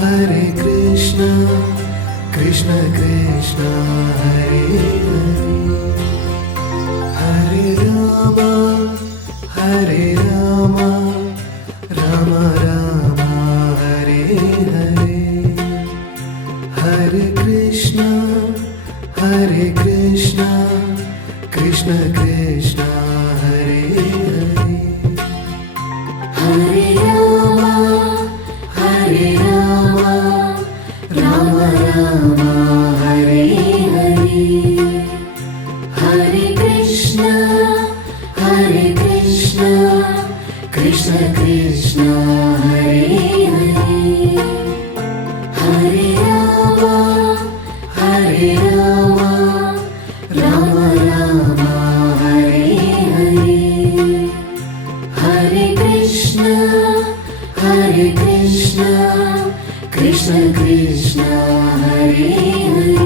Hare Krishna, Krishna Krishna, Hare Hare, Hare Rama, Hare Rama, Rama Rama, Hare Hare, Hare Krishna, Krishna Krishna, Hare Hare, Hare Rama, Hare Rama, Rama Rama, Hare Hare, Hare Krishna, Krishna Krishna, Hare Hare, Hare Rama, Hare Rama, Rama Rama, Hare Hare, Hare Krishna, Krishna Krishna, Hare Hare.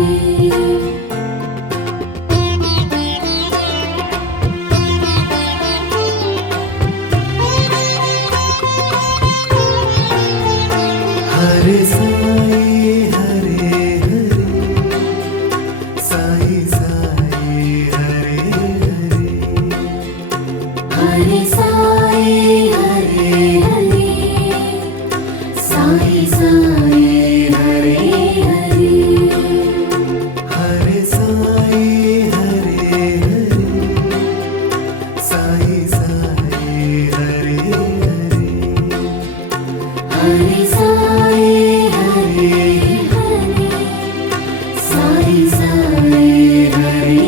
Hare Sai, Hare Hare, Sai Sai, Hare Hare, Hare Sai, Hare Hare, Sai Sai, Hare Hare, Hare Sai, Hare Hare, Sai Sai, Hare Hare, Hare Sai, Hare Hare, Sai Sai, Hare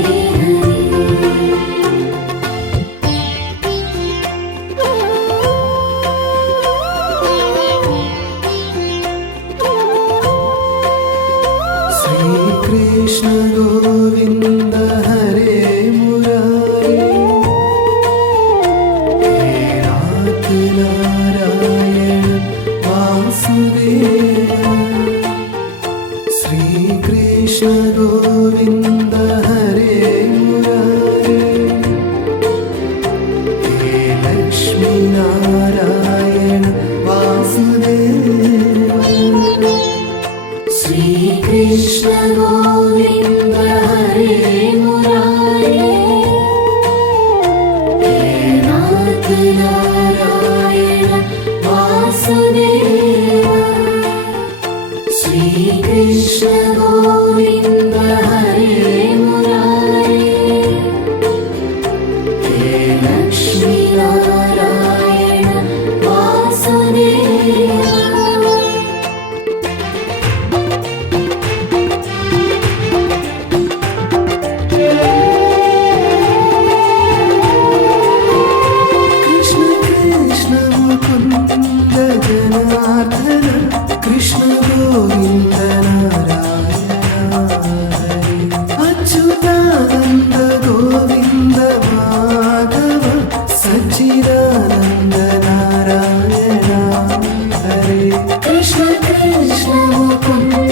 Shri Krishna Govinda Hare Murari, He Nath Narayana Vasudeva. Shri Krishna Govinda Hare Murari, He Lakshmi Narayana Vasudeva. Shri Krishna Govinda Hare Murari, He Nath Narayana Vasudeva. Shri Krishna Govinda Hare Murari, He Lakshmi Narayana Vasudeva. Krishna Krishna Mukunda Janardhana, Krishna Govinda Narayana Hare, Achyutananda Govinda Madhava, Sachidananda Narayana Hare, Krishna Krishna Mukunda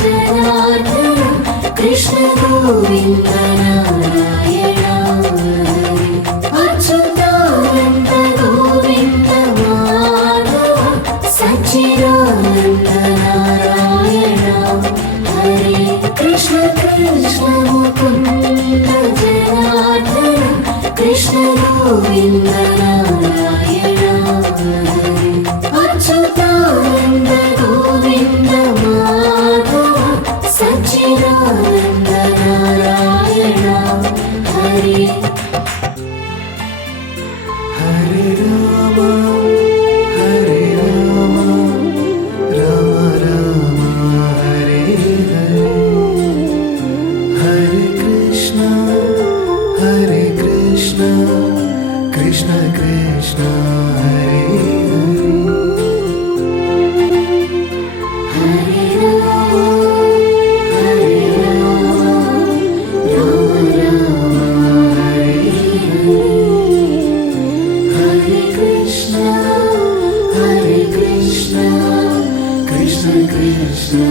Janardhana, Krishna Govinda Narayana Hare, Achyutananda Govinda Madhava, Sachidananda Narayana Hare, Krishna Krishna Mukunda Janardhana, Krishna Govinda Narayana Hare, Achyutananda Govinda Madhava, Sachidananda Narayana Hare. Hare Rama, Hare Rama, Rama Rama, Hare Hare, Hare Krishna, Krishna Krishna, Hare Hare, Hare Rama, Hare Rama, Rama Rama, Hare Hare, Hare Krishna, Krishna Krishna,